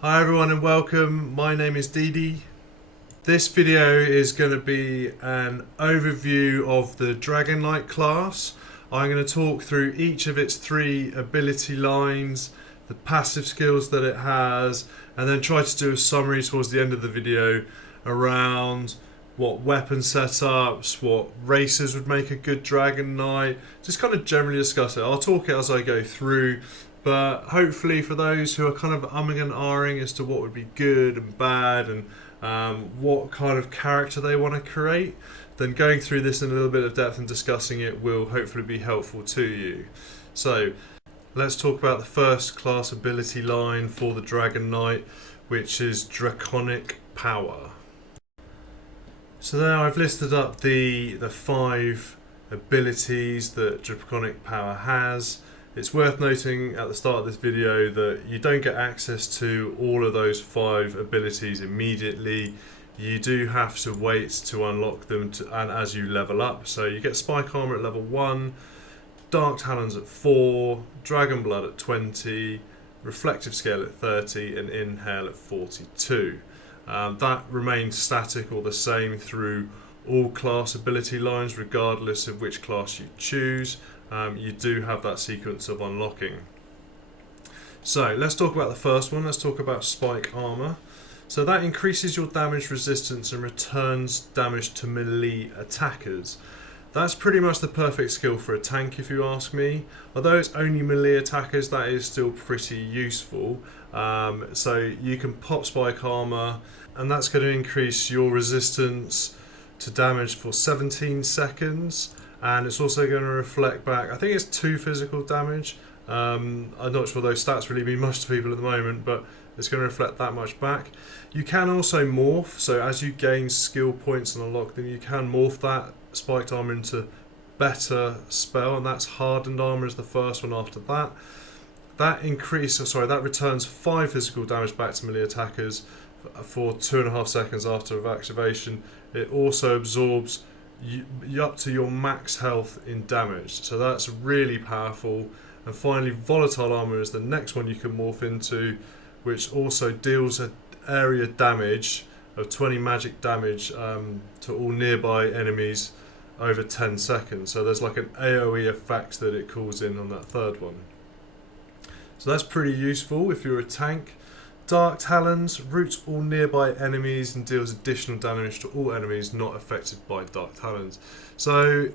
Hi everyone and welcome. My name is Didi. This video is going to be an overview of the Dragonknight class. I'm going to talk through each of its three ability lines, the passive skills that it has, and then try to do a summary towards the end of the video around what weapon setups, what races would make a good Dragonknight, just kind of generally discuss it. I'll talk it as I go through, but hopefully for those who are kind of umming and ahhing as to what would be good and bad and what kind of character they want to create, then going through this in a little bit of depth and discussing it will hopefully be helpful to you. So let's talk about the first class ability line for the Dragonknight, which is Draconic Power. So there I've listed up the 5 abilities that Draconic Power has. It's worth noting at the start of this video that you don't get access to all of those 5 abilities immediately. You do have to wait to unlock them and as you level up. So you get Spike Armor at level 1, Dark Talons at 4, Dragon Blood at 20, Reflective Scale at 30 and Inhale at 42. That remains static or the same through all class ability lines regardless of which class you choose. You do have that sequence of unlocking. So let's talk about the first one. Let's talk about Spike Armor. So that increases your damage resistance and returns damage to melee attackers. That's pretty much the perfect skill for a tank if you ask me. Although it's only melee attackers, that is still pretty useful. So you can pop Spike Armor and that's going to increase your resistance to damage for 17 seconds. And it's also going to reflect back, I think it's 2 physical damage. I'm not sure those stats really mean much to people at the moment, but it's going to reflect that much back. You can also morph, so as you gain skill points and unlock them, you can morph that spiked armor into better spell, and that's hardened armor as the first one after that. That returns 5 physical damage back to melee attackers for 2.5 seconds after activation. It also absorbs you up to your max health in damage, so that's really powerful. And finally, Volatile Armor is the next one you can morph into, which also deals an area damage of 20 magic damage to all nearby enemies over 10 seconds. So there's like an AoE effect that it calls in on that third one. So that's pretty useful if you're a tank. Dark Talons roots all nearby enemies and deals additional damage to all enemies not affected by Dark Talons. So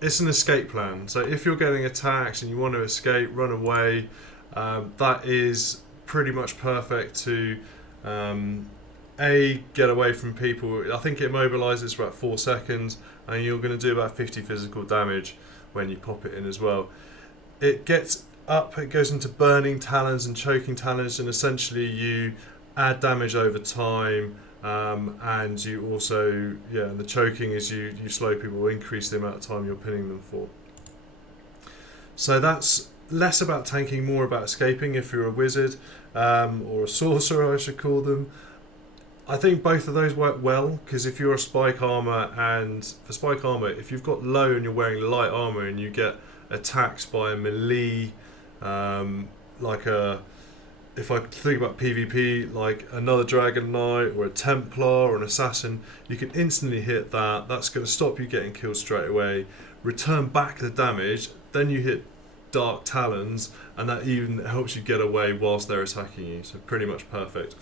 it's an escape plan. So if you're getting attacked and you want to escape, run away, that is pretty much perfect to get away from people. I think it immobilizes for about 4 seconds and you're going to do about 50 physical damage when you pop it in as well. It goes into burning talons and choking talons, and essentially you add damage over time, and you also, and the choking is you slow people, increase the amount of time you're pinning them for. So that's less about tanking, more about escaping if you're a wizard, or a sorcerer I should call them. I think both of those work well, because if you're a Spike Armor, and for Spike Armor, if you've got low and you're wearing light armor and you get attacked by a melee, if I think about PvP, like another Dragonknight or a Templar or an Assassin, you can instantly hit that. That's going to stop you getting killed straight away, return back the damage, then you hit Dark Talons, and that even helps you get away whilst they're attacking you. So pretty much perfect.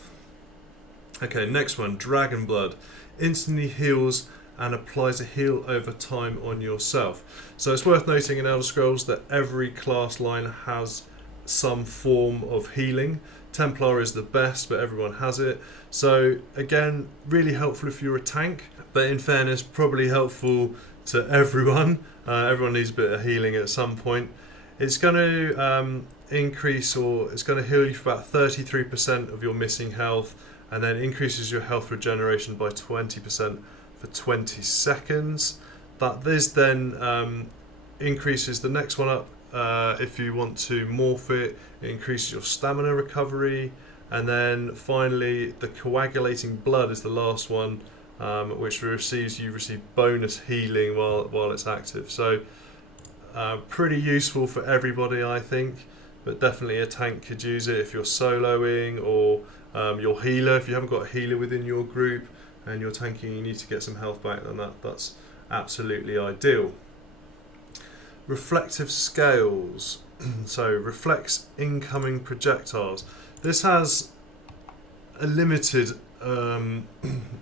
Okay, next one, Dragon Blood. Instantly heals and applies a heal over time on yourself. So it's worth noting in Elder Scrolls that every class line has some form of healing. Templar is the best, but everyone has it. So again, really helpful if you're a tank, but in fairness, probably helpful to everyone. Everyone needs a bit of healing at some point. It's going to it's going to heal you for about 33% of your missing health, and then increases your health regeneration by 20% for 20 seconds. That this then increases the next one up. If you want to morph it, it increases your stamina recovery, and then finally the coagulating blood is the last one, which you receive bonus healing while it's active. So pretty useful for everybody, I think. but definitely a tank could use it if you're soloing, or your healer. If you haven't got a healer within your group and you're tanking, you need to get some health back, then that's absolutely ideal. Reflective scales. So reflects incoming projectiles. This has a limited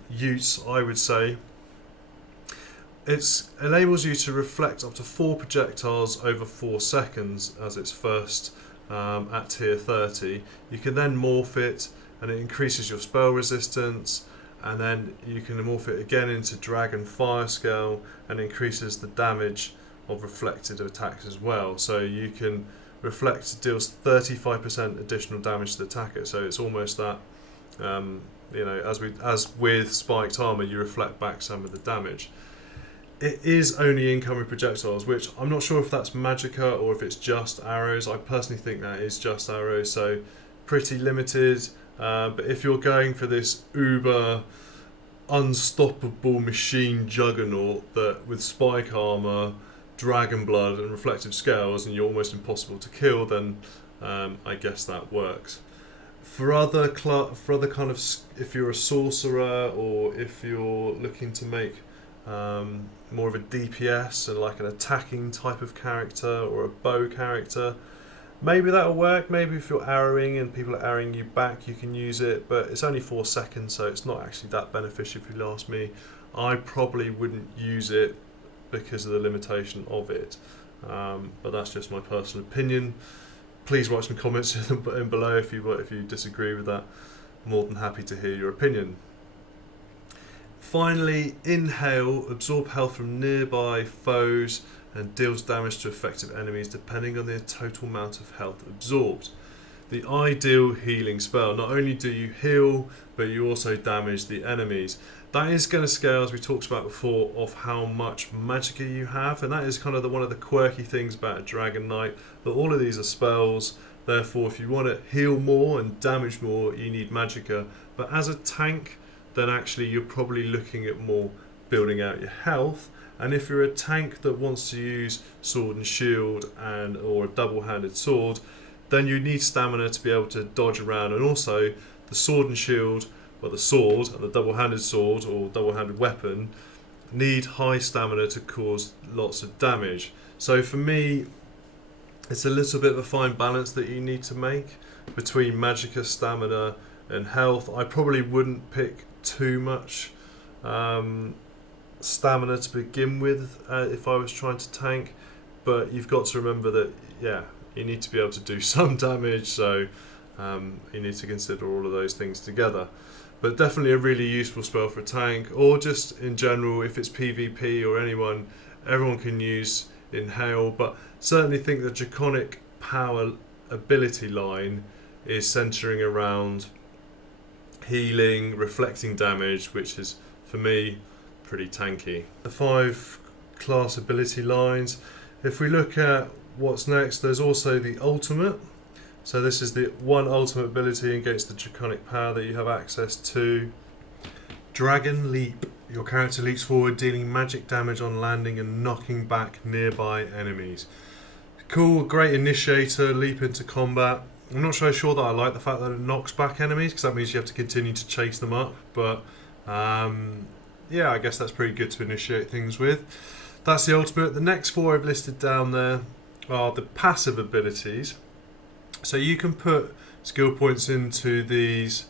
use, I would say. It enables you to reflect up to 4 projectiles over 4 seconds as its first at tier 30. You can then morph it and it increases your spell resistance, and then you can morph it again into Dragon Fire scale and increases the damage of reflected attacks as well. So you can reflect deals 35% additional damage to the attacker, so it's almost that as with spiked armor, you reflect back some of the damage. It is only incoming projectiles, which I'm not sure if that's magicka or if it's just arrows. I personally think that is just arrows, so pretty limited. But if you're going for this uber unstoppable machine juggernaut that with spike armor, dragon blood and reflective scales, and you're almost impossible to kill, then I guess that works. For other kind of, if you're a sorcerer or if you're looking to make more of a DPS and like an attacking type of character or a bow character, maybe that'll work. Maybe if you're arrowing and people are arrowing you back, you can use it, but it's only 4 seconds, so it's not actually that beneficial if you ask me. I probably wouldn't use it because of the limitation of it, but that's just my personal opinion. Please write some comments in below if you disagree with that. I'm more than happy to hear your opinion. Finally, inhale, absorb health from nearby foes and deals damage to effective enemies depending on their total amount of health absorbed. The ideal healing spell. Not only do you heal, but you also damage the enemies. That is going to scale, as we talked about before, of how much magicka you have, and that is kind of one of the quirky things about a Dragonknight, that all of these are spells. Therefore, if you want to heal more and damage more, you need magicka. But as a tank, then actually you're probably looking at more building out your health. And if you're a tank that wants to use sword and shield or a double-handed sword, then you need stamina to be able to dodge around. And also the sword and shield, or the sword and the double-handed sword or double-handed weapon, need high stamina to cause lots of damage. So for me, it's a little bit of a fine balance that you need to make between magicka, stamina and health. I probably wouldn't pick too much stamina to begin with if I was trying to tank, but you've got to remember that you need to be able to do some damage, so you need to consider all of those things together. But definitely a really useful spell for a tank, or just in general if it's PvP or everyone can use inhale. But certainly think the Draconic Power ability line is centering around healing, reflecting damage, which is for me pretty tanky. The 5 class ability lines. If we look at what's next, there's also the ultimate. So this is the one ultimate ability against the Draconic Power that you have access to. Dragon Leap. Your character leaps forward, dealing magic damage on landing and knocking back nearby enemies. Cool, great initiator, leap into combat. I'm not so sure that I like the fact that it knocks back enemies, because that means you have to continue to chase them up. But yeah, I guess that's pretty good to initiate things with. That's the ultimate. The next 4 I've listed down there are the passive abilities. So you can put skill points into these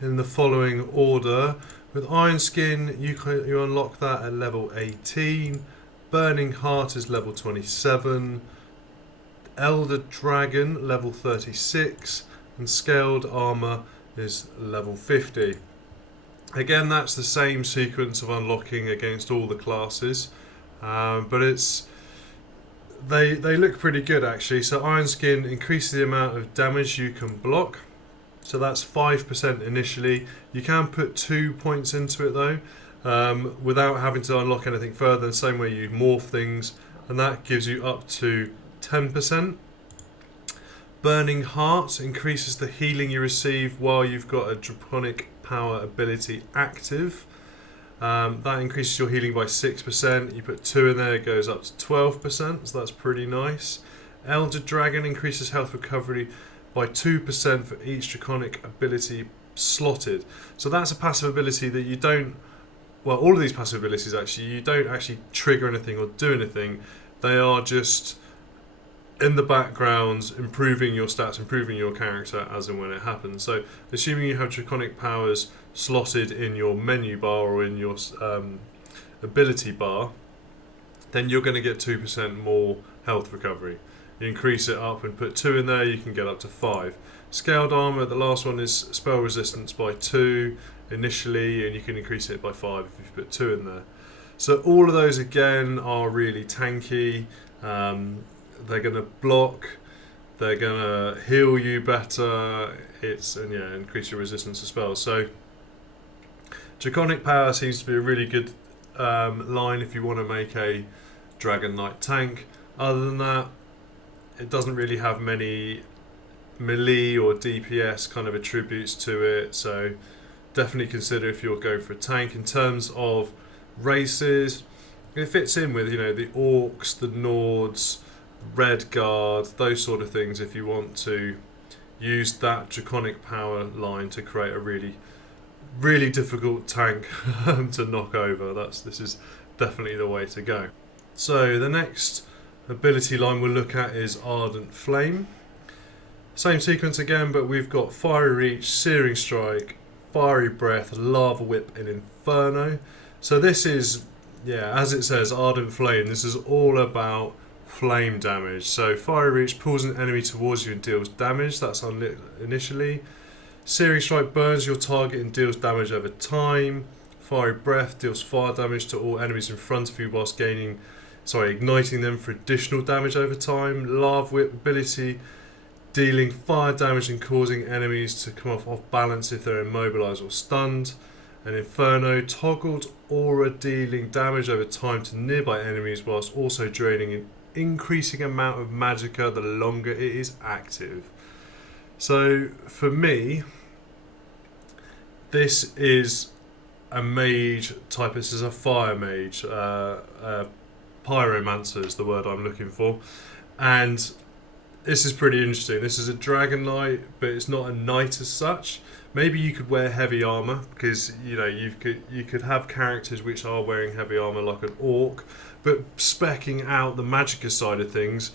in the following order. With Iron Skin, you unlock that at level 18. Burning Heart is level 27. Elder Dragon, level 36. And Scaled Armor is level 50. Again, that's the same sequence of unlocking against all the classes. But they look pretty good actually. So Iron Skin increases the amount of damage you can block. So that's 5% initially. You can put 2 points into it though, without having to unlock anything further. The same way you morph things, and that gives you up to 10%. Burning Heart increases the healing you receive while you've got a Draconic Power ability active. That increases your healing by 6%. You put 2 in there, it goes up to 12%, so that's pretty nice. Elder Dragon increases health recovery by 2% for each Draconic ability slotted. So that's a passive ability that you don't, well, all of these passive abilities actually, you don't actually trigger anything or do anything. They are just in the background, improving your stats, improving your character as and when it happens. So assuming you have Draconic powers slotted in your menu bar or in your ability bar, then you're going to get 2% more health recovery. You increase it up and put 2 in there, you can get up to 5. Scaled armor, the last one is spell resistance by 2 initially, and you can increase it by 5 if you put 2 in there. So all of those again are really tanky. They're going to block, they're going to heal you better, and increase your resistance to spells. So Draconic Power seems to be a really good line if you want to make a Dragonknight tank. Other than that, it doesn't really have many melee or DPS kind of attributes to it, so definitely consider if you're going for a tank. In terms of races, it fits in with, the Orcs, the Nords, Red Guard, those sort of things, if you want to use that Draconic Power line to create a really, really difficult tank to knock over. This is definitely the way to go. So the next ability line we'll look at is Ardent Flame. Same sequence again, but we've got Fiery Reach, Searing Strike, Fiery Breath, Lava Whip, and Inferno. So this is, as it says, Ardent Flame. This is all about flame damage. So Fiery Reach pulls an enemy towards you and deals damage. That's unlit initially. Searing Strike burns your target and deals damage over time. Fiery Breath deals fire damage to all enemies in front of you whilst igniting them for additional damage over time. Lava Whip ability, dealing fire damage and causing enemies to come off balance if they're immobilized or stunned. And Inferno, toggled aura, dealing damage over time to nearby enemies whilst also draining an increasing amount of magicka the longer it is active. So for me, this is a mage type. This is a fire mage. Pyromancer is the word I'm looking for. And this is pretty interesting. This is a Dragonknight, but it's not a knight as such. Maybe you could wear heavy armor, because you could have characters which are wearing heavy armor like an orc, but specking out the magicka side of things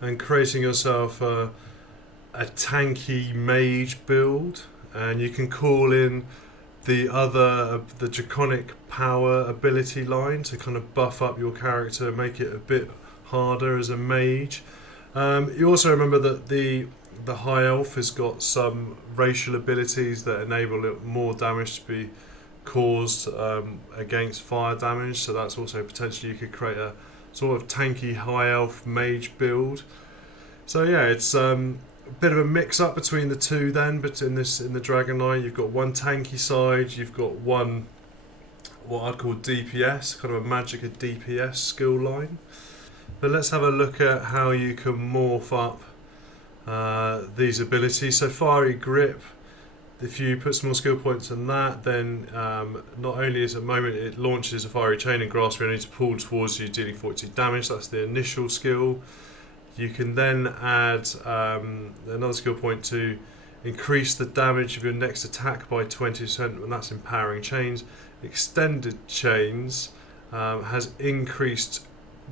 and creating yourself a tanky mage build. And you can call in the Draconic Power ability line to kind of buff up your character, make it a bit harder as a mage. You also remember that the High Elf has got some racial abilities that enable more damage to be caused against fire damage, so that's also potentially you could create a sort of tanky High Elf mage build. So it's a bit of a mix up between the two then, but in the Dragonknight you've got one tanky side, you've got one what I'd call DPS, kind of a magicka DPS skill line. But let's have a look at how you can morph up these abilities. So Fiery Grip, if you put some more skill points on that, then not only is at the moment it launches a fiery chain and grasp your enemy to pull towards you, dealing 42 damage. That's the initial skill. You can then add another skill point to increase the damage of your next attack by 20%, and that's Empowering Chains. Extended Chains has increased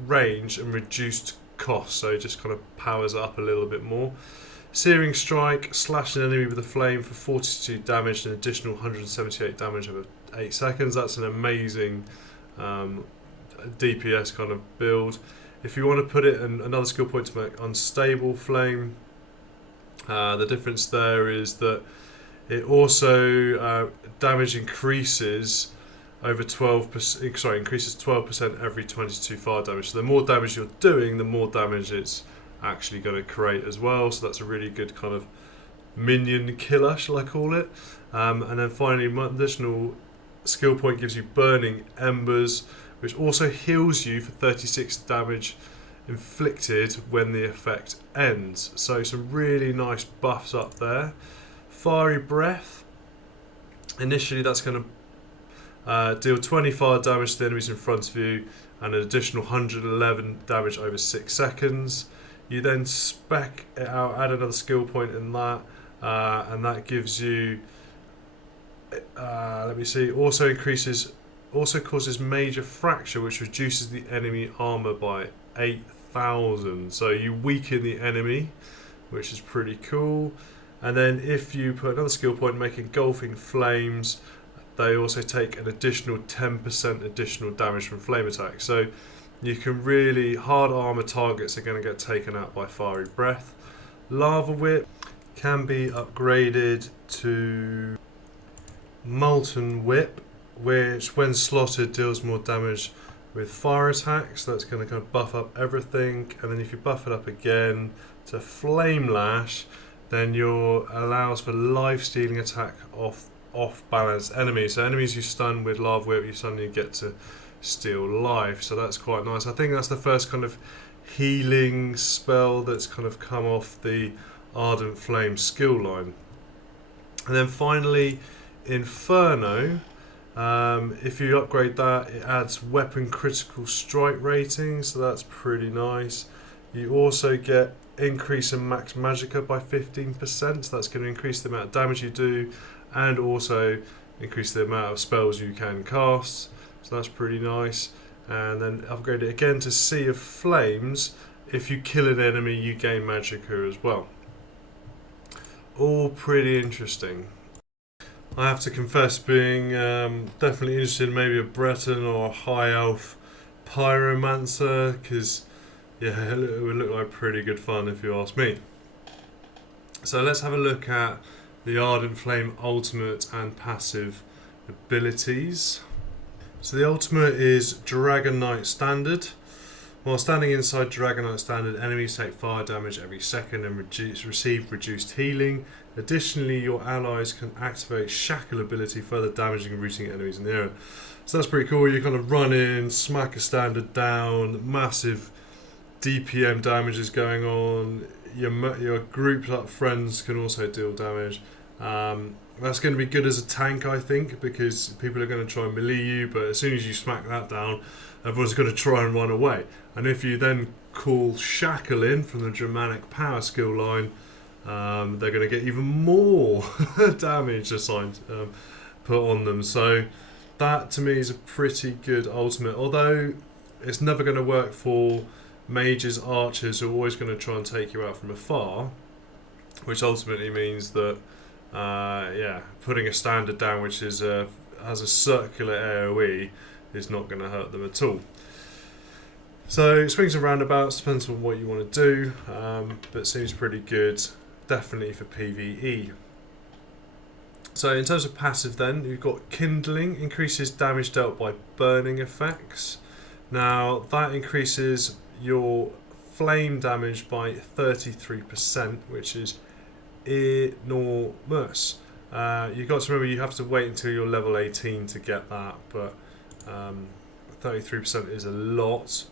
range and reduced cost, so it just kind of powers it up a little bit more. Searing Strike, slash an enemy with a flame for 42 damage and additional 178 damage over 8 seconds. That's an amazing DPS kind of build. If you want to put it in another skill point to make Unstable Flame, the difference there is that it also damage increases over 12%. Sorry, increases 12% every 22 fire damage. So the more damage you're doing, the more damage it's actually going to create as well. So that's a really good kind of minion killer, shall I call it? And then finally, additional skill point gives you Burning Embers, which also heals you for 36 damage inflicted when the effect ends. So some really nice buffs up there. Fiery Breath, initially that's going to deal 20 fire damage to the enemies in front of you and an additional 111 damage over 6 seconds. You then spec it out, add another skill point in that, and that gives you, let me see, also causes major fracture, which reduces the enemy armor by 8,000. So you weaken the enemy, which is pretty cool. And then if you put another skill point, make engulfing flames, they also take an additional 10% additional damage from flame attacks. So you can really, hard armor targets are going to get taken out by fiery breath. Lava whip can be upgraded to molten whip, which when slotted deals more damage with fire attacks. That's going to kind of buff up everything. And then if you buff it up again to flame lash, then your allows for life-stealing attack off-balance enemies. So enemies you stun with Lava Whip, you suddenly get to steal life. So that's quite nice. I think that's the first kind of healing spell that's kind of come off the Ardent Flame skill line. And then finally, Inferno. If you upgrade that, it adds weapon critical strike rating, so that's pretty nice. You also get increase in max magicka by 15%, so that's going to increase the amount of damage you do and also increase the amount of spells you can cast, so that's pretty nice. And then upgrade it again to Sea of Flames. If you kill an enemy, you gain magicka as well. All pretty interesting. I have to confess being definitely interested in maybe a Breton or a High Elf Pyromancer, because yeah, it would look like pretty good fun if you ask me. So let's have a look at the Ardent Flame ultimate and passive abilities. So the ultimate is Dragonknight Standard. While standing inside Dragonknight Standard, enemies take fire damage every second and receive reduced healing. Additionally, your allies can activate Shackle ability, further damaging and rooting enemies in the area. So that's pretty cool. You kind of run in, smack a standard down, massive DPM damage is going on. Your group of friends can also deal damage. That's going to be good as a tank, I think, because people are going to try and melee you, but as soon as you smack that down, everyone's going to try and run away. And if you then call Shackle in from the Draconic Power skill line, they're going to get even more damage assigned, put on them. So that to me is a pretty good ultimate, although it's never going to work for mages, archers, who are always going to try and take you out from afar, which ultimately means that putting a standard down which is has a circular AoE is not going to hurt them at all. So swings and roundabouts, depends on what you want to do, but seems pretty good, definitely for PvE. So in terms of passive then, you've got Kindling, increases damage dealt by burning effects. Now that increases your flame damage by 33%, which is enormous. You've got to remember you have to wait until you're level 18 to get that, but 33% is a lot.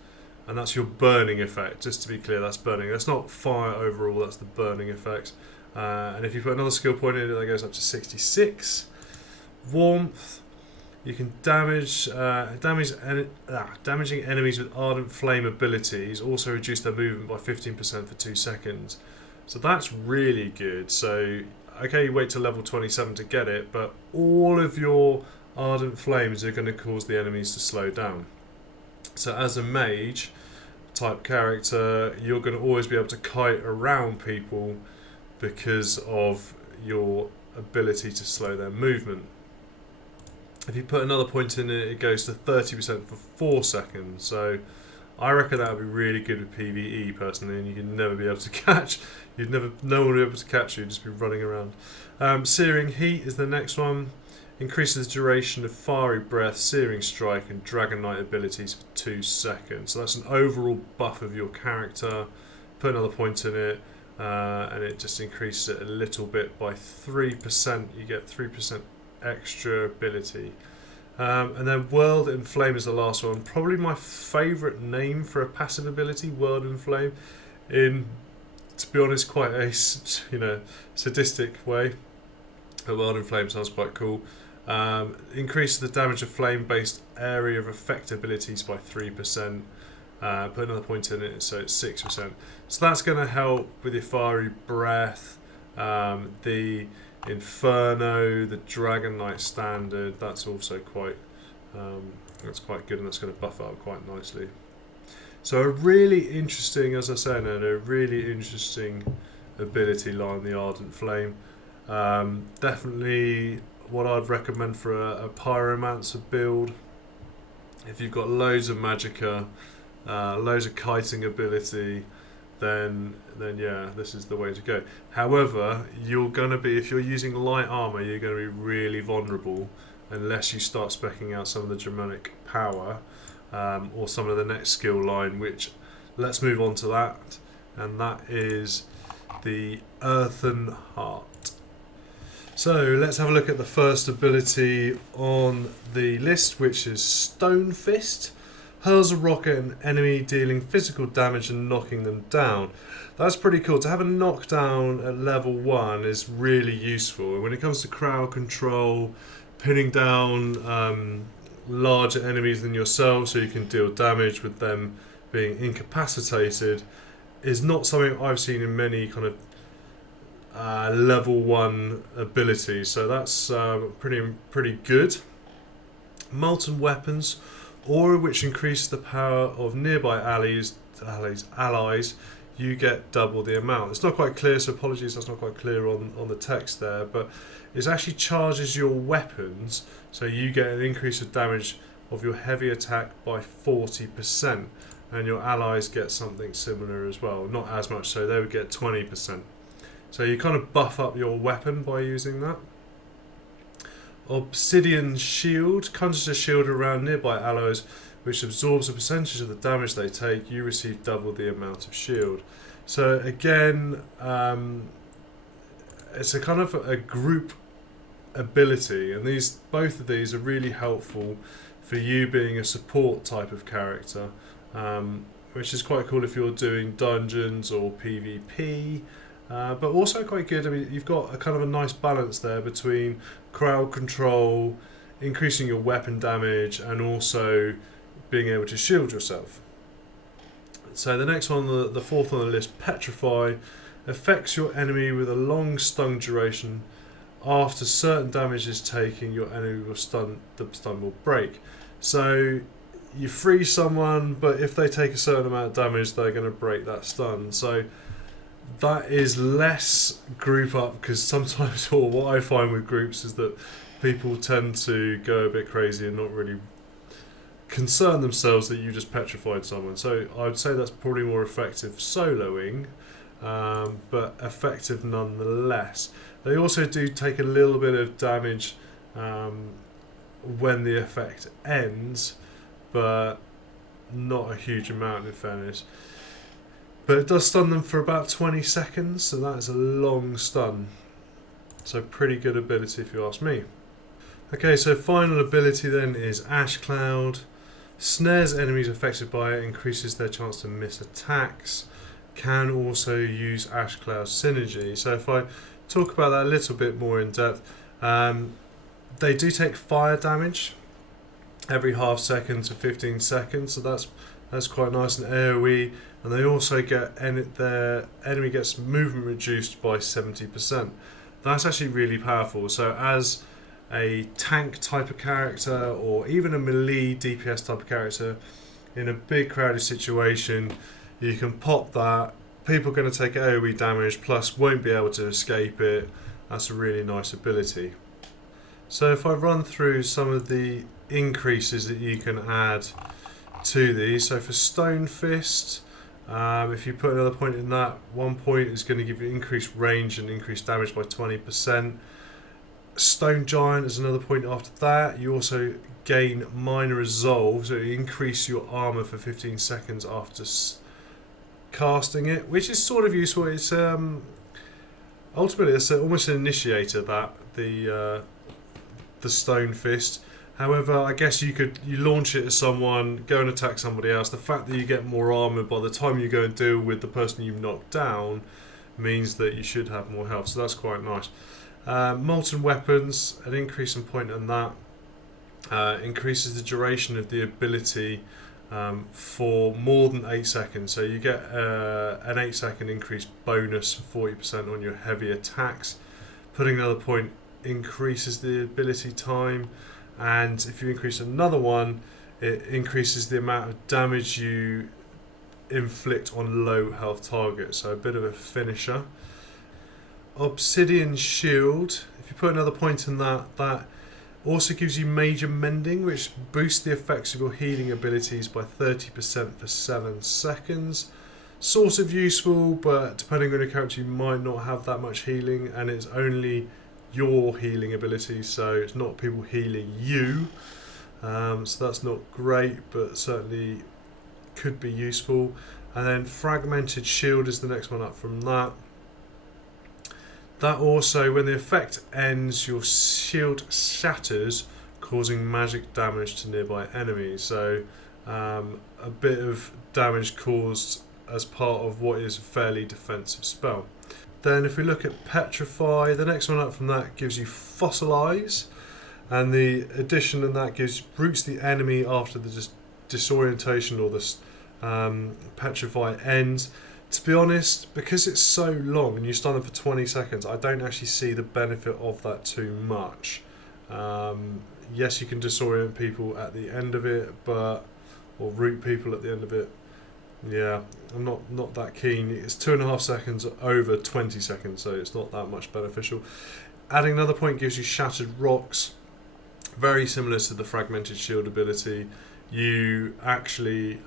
And that's your burning effect, just to be clear, that's burning. That's not fire overall, that's the burning effect. And if you put another skill point in it, that goes up to 66. Warmth, you can damaging enemies with Ardent Flame abilities, also reduce their movement by 15% for 2 seconds. So that's really good. So, okay, you wait till level 27 to get it, but all of your Ardent Flames are going to cause the enemies to slow down. So as a mage type character, you're going to always be able to kite around people because of your ability to slow their movement. If you put another point in it, it goes to 30% for 4 seconds. So I reckon that would be really good with PvE personally, and you'd never be able to catch. No one would be able to catch you. You'd just be running around. Searing Heat is the next one. Increases the duration of Fiery Breath, Searing Strike and Dragonknight abilities for 2 seconds. So that's an overall buff of your character. Put another point in it, and it just increases it a little bit by 3%. You get 3% extra ability. And then World in Flame is the last one. Probably my favourite name for a passive ability, World in Flame. In, to be honest, quite a sadistic way. A World in Flame sounds quite cool. Increases the damage of flame-based area of effect abilities by 3%. put another point in it, so it's 6%. So that's going to help with your fiery breath, the Inferno, the Dragonknight standard. That's also quite good, and that's going to buff it up quite nicely. So a really interesting, as I said, and a really interesting ability line, the Ardent Flame. Definitely what I'd recommend for a Pyromancer build. If you've got loads of Magicka, loads of kiting ability, then yeah, this is the way to go. However, you're going to be, if you're using light armor, you're going to be really vulnerable unless you start speccing out some of the Draconic Power, or some of the next skill line, which let's move on to that, and that is the Earthen Heart. So let's have a look at the first ability on the list, which is Stone Fist. Hurls a rock at an enemy, dealing physical damage and knocking them down. That's pretty cool. To have a knockdown at level 1 is really useful. When it comes to crowd control, pinning down larger enemies than yourself so you can deal damage with them being incapacitated, is not something I've seen in many kind of level 1 abilities. So that's pretty good. Molten Weapons. Aura which increases the power of nearby allies, you get double the amount. It's not quite clear, so apologies, that's not quite clear on the text there, but it actually charges your weapons, so you get an increase of damage of your heavy attack by 40%, and your allies get something similar as well, not as much, so they would get 20%. So you kind of buff up your weapon by using that. Obsidian Shield conjures a shield around nearby allies which absorbs a percentage of the damage they take. You receive double the amount of shield. So again, it's a kind of a group ability, and both of these are really helpful for you being a support type of character, which is quite cool if you're doing dungeons or PvP. But also quite good. I mean, you've got a kind of a nice balance there between crowd control, increasing your weapon damage, and also being able to shield yourself. So the next one, the fourth on the list, Petrify, affects your enemy with a long stun duration. After certain damage is taken, your enemy will the stun will break. So you freeze someone, but if they take a certain amount of damage, they're going to break that stun. So that is less group up, because sometimes, or what I find with groups, is that people tend to go a bit crazy and not really concern themselves that you just petrified someone. So I would say that's probably more effective soloing, but effective nonetheless. They also do take a little bit of damage when the effect ends, but not a huge amount in fairness. But it does stun them for about 20 seconds, so that is a long stun. So pretty good ability if you ask me. Okay, so final ability then is Ash Cloud. Snares enemies affected by it, increases their chance to miss attacks. Can also use Ash Cloud synergy. So if I talk about that a little bit more in depth, they do take fire damage every half second to 15 seconds, so that's quite nice and AoE. And they also get their enemy gets movement reduced by 70%. That's actually really powerful. So as a tank type of character, or even a melee DPS type of character, in a big crowded situation, you can pop that. People are going to take AoE damage, plus won't be able to escape it. That's a really nice ability. So if I run through some of the increases that you can add to these, so for Stone Fist, if you put another point in that, 1 point is going to give you increased range and increased damage by 20%. Stone Giant is another point after that. You also gain Minor Resolve, so you increase your armor for 15 seconds after casting it, which is sort of useful. It's ultimately it's almost an initiator, that the Stone Fist. However, I guess you launch it at someone, go and attack somebody else. The fact that you get more armor by the time you go and deal with the person you've knocked down means that you should have more health, so that's quite nice. Molten Weapons, an increase in point on that, increases the duration of the ability for more than 8 seconds. So you get an 8-second increase bonus, 40% on your heavy attacks. Putting another point increases the ability time, and if you increase another one, it increases the amount of damage you inflict on low health targets. So a bit of a finisher. Obsidian Shield, if you put another point in that, that also gives you major mending, which boosts the effects of your healing abilities by 30% for 7 seconds. Sort of useful, but depending on your character, you might not have that much healing, and it's only your healing abilities, so it's not people healing you. So that's not great, but certainly could be useful. And then Fragmented Shield is the next one up from that. That also, when the effect ends, your shield shatters, causing magic damage to nearby enemies. So a bit of damage caused as part of what is a fairly defensive spell. Then if we look at Petrify, the next one up from that gives you Fossilize, and the addition in that roots the enemy after the disorientation or the Petrify ends. To be honest, because it's so long and you stun them for 20 seconds, I don't actually see the benefit of that too much. Yes, you can disorient people at the end of it, or root people at the end of it. Yeah, I'm not that keen. It's 2.5 seconds over 20 seconds, so it's not that much beneficial. Adding another point gives you Shattered Rocks, very similar to the Fragmented Shield ability. You actually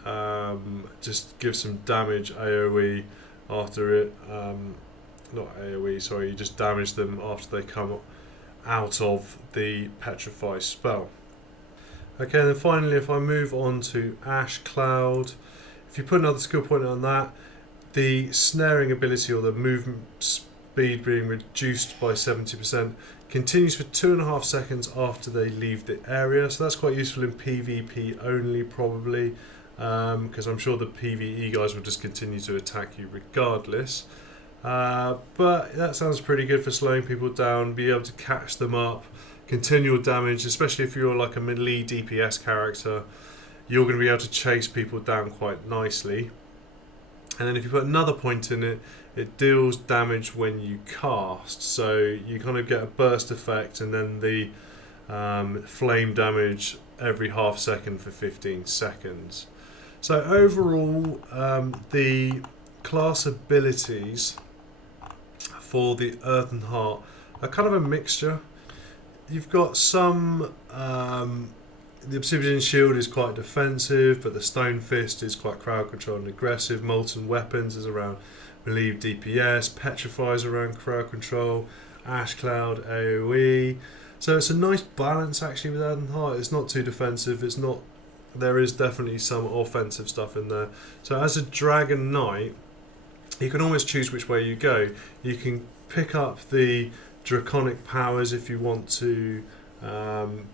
just give some damage AoE after it. Not AoE, sorry, you just damage them after they come out of the Petrify spell. Okay, and then finally, if I move on to Ash Cloud, if you put another skill point on that, the snaring ability or the movement speed being reduced by 70% continues for 2.5 seconds after they leave the area. So that's quite useful in PvP only, probably, because I'm sure the PvE guys will just continue to attack you regardless. But that sounds pretty good for slowing people down, be able to catch them up, continual damage, especially if you're like a melee DPS character. You're going to be able to chase people down quite nicely. And then if you put another point in it, it deals damage when you cast. So you kind of get a burst effect and then the flame damage every half second for 15 seconds. So overall, the class abilities for the Earthen Heart are kind of a mixture. You've got some... the Obsidian Shield is quite defensive, but the Stone Fist is quite crowd control and aggressive. Molten Weapons is around melee DPS. Petrify is around crowd control. Ash Cloud AoE. So it's a nice balance actually with Ardent Heart. It's not too defensive. It's not. There is definitely some offensive stuff in there. So as a Dragon Knight, you can almost choose which way you go. You can pick up the Draconic Powers if you want to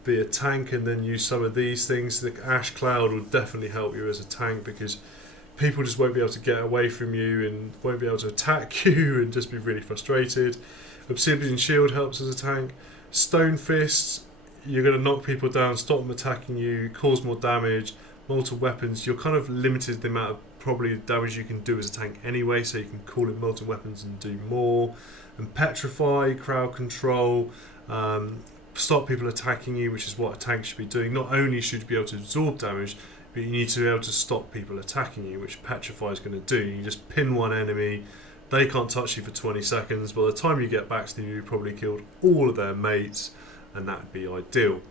be a tank and then use some of these things. The Ash Cloud will definitely help you as a tank because people just won't be able to get away from you and won't be able to attack you and just be really frustrated. Obsidian Shield helps as a tank. Stone Fist, you're going to knock people down, stop them attacking you, cause more damage. Molten Weapons, you're kind of limited to the amount of probably damage you can do as a tank anyway, so you can call in Molten Weapons and do more. And Petrify, crowd control, stop people attacking you, which is what a tank should be doing. Not only should you be able to absorb damage, but you need to be able to stop people attacking you, which Petrify is going to do. You just pin one enemy, they can't touch you for 20 seconds. By the time you get back to them, you've probably killed all of their mates, and that would be ideal.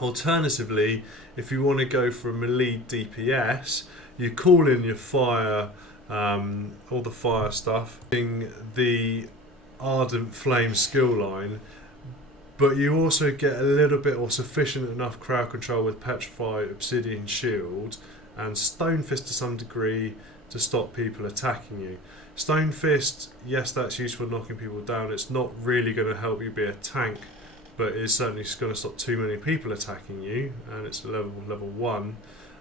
Alternatively, if you want to go for a melee DPS, you call in your fire, all the fire stuff, the Ardent Flame skill line, but you also get a little bit or sufficient enough crowd control with Petrify, Obsidian Shield, and Stone Fist to some degree to stop people attacking you. Stone Fist, yes, that's useful for knocking people down. It's not really going to help you be a tank, but it's certainly going to stop too many people attacking you, and it's level 1.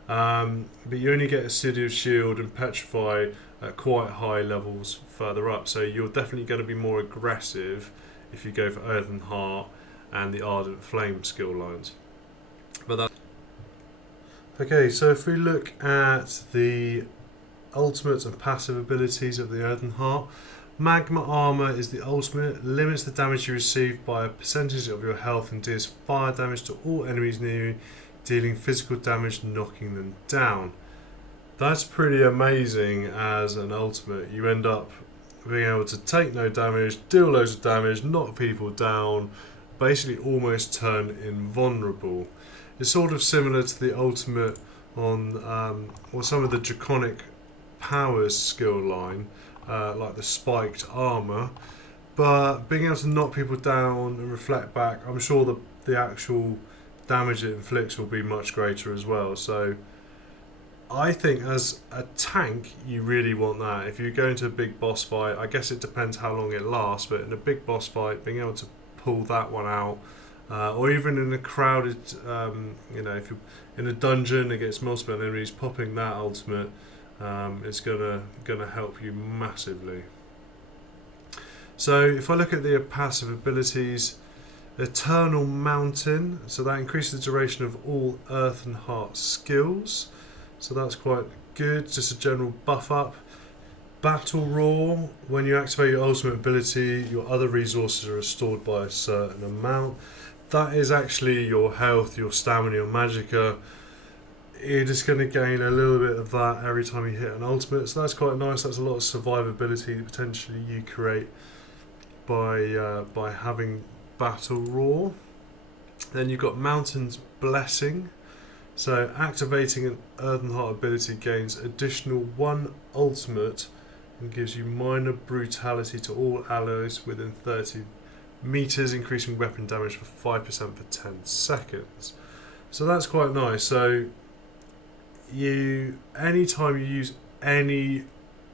But you only get Obsidian Shield and Petrify at quite high levels further up, so you're definitely going to be more aggressive if you go for Earthen Heart and the Ardent Flame skill lines. But that. Okay, so if we look at the ultimate and passive abilities of the Earthen Heart, Magma Armor is the ultimate, limits the damage you receive by a percentage of your health and deals fire damage to all enemies near you, dealing physical damage, knocking them down. That's pretty amazing as an ultimate. You end up being able to take no damage, deal loads of damage, knock people down, basically almost turn invulnerable. It's sort of similar to the ultimate on or some of the Draconic Powers skill line, like the spiked armor, but being able to knock people down and reflect back, I'm sure the actual damage it inflicts will be much greater as well. So I think as a tank you really want that. If you go into a big boss fight, I guess it depends how long it lasts, but in a big boss fight, being able to pull that one out, or even in a crowded, if you're in a dungeon against multiple enemies, popping that ultimate is gonna help you massively. So if I look at the passive abilities, Eternal Mountain, so that increases the duration of all Earthen Heart skills, so that's quite good, just a general buff up. Battle Roar, when you activate your ultimate ability, your other resources are restored by a certain amount. That is actually your health, your stamina, your magicka. You're just going to gain a little bit of that every time you hit an ultimate, so that's quite nice. That's a lot of survivability that potentially you create by having Battle Roar. Then you've got Mountain's Blessing. So activating an Earthen Heart ability gains additional 1 ultimate and gives you minor brutality to all allies within 30 meters, increasing weapon damage for 5% for 10 seconds. So that's quite nice. So anytime you use any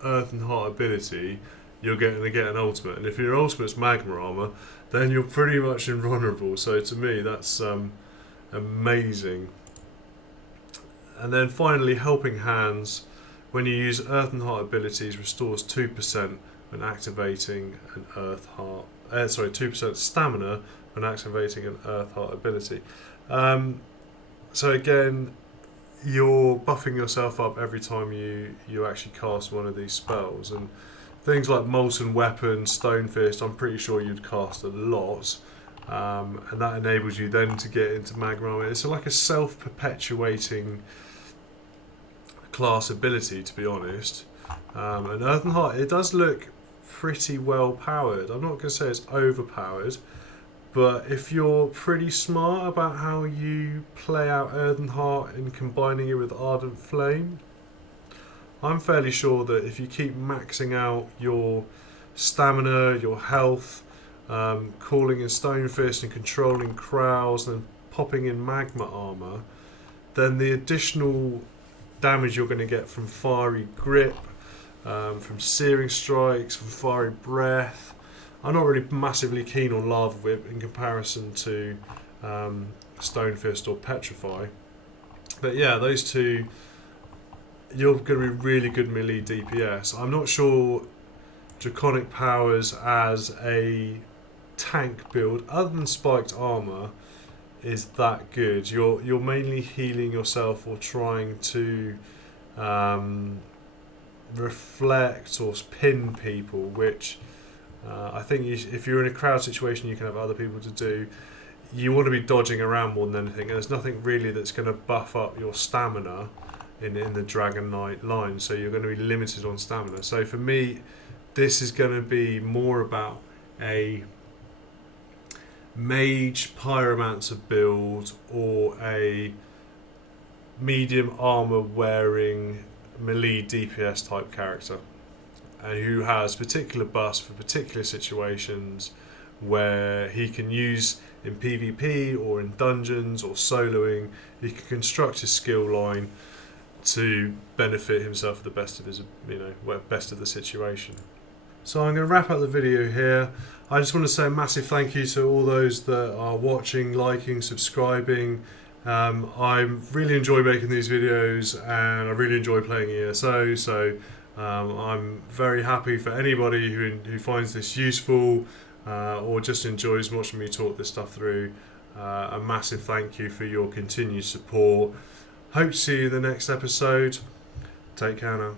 Earthen Heart ability, you're going to get an ultimate, and if your ultimate's Magma Armor, then you're pretty much invulnerable. So to me, that's amazing. And then finally, Helping Hands, when you use Earthen Heart abilities, restores 2% when activating an 2% stamina when activating an Earth Heart ability. So again, you're buffing yourself up every time you actually cast one of these spells, and things like Molten Weapon, Stone Fist, I'm pretty sure you'd cast a lot, and that enables you then to get into Magma Armor. It's like a self-perpetuating class ability, to be honest. And Earthen Heart, it does look pretty well powered. I'm not going to say it's overpowered, but if you're pretty smart about how you play out Earthen Heart and combining it with Ardent Flame, I'm fairly sure that if you keep maxing out your stamina, your health, calling in Stone Fist and controlling crowds and popping in Magma Armor, then the additional damage you're going to get from Fiery Grip, from Searing Strikes, from Fiery Breath. I'm not really massively keen on Lava Whip in comparison to Stone Fist or Petrify. But yeah, those two, you're going to be really good melee DPS. I'm not sure Draconic Powers as a tank build, other than Spiked Armor, is that good. You're mainly healing yourself or trying to reflect or pin people, which I think if you're in a crowd situation, you can have other people to do. You want to be dodging around more than anything, and there's nothing really that's going to buff up your stamina in the Dragonknight line, so you're going to be limited on stamina. So for me, this is going to be more about a mage pyromancer build or a medium armor wearing melee DPS type character, and who has particular buffs for particular situations where he can use in PvP or in dungeons or soloing. He can construct his skill line to benefit himself at the best of his, best of the situation. So I'm going to wrap up the video here. I just want to say a massive thank you to all those that are watching, liking, subscribing. I really enjoy making these videos, and I really enjoy playing ESO, so I'm very happy for anybody who finds this useful or just enjoys watching me talk this stuff through. A massive thank you for your continued support. Hope to see you in the next episode. Take care now.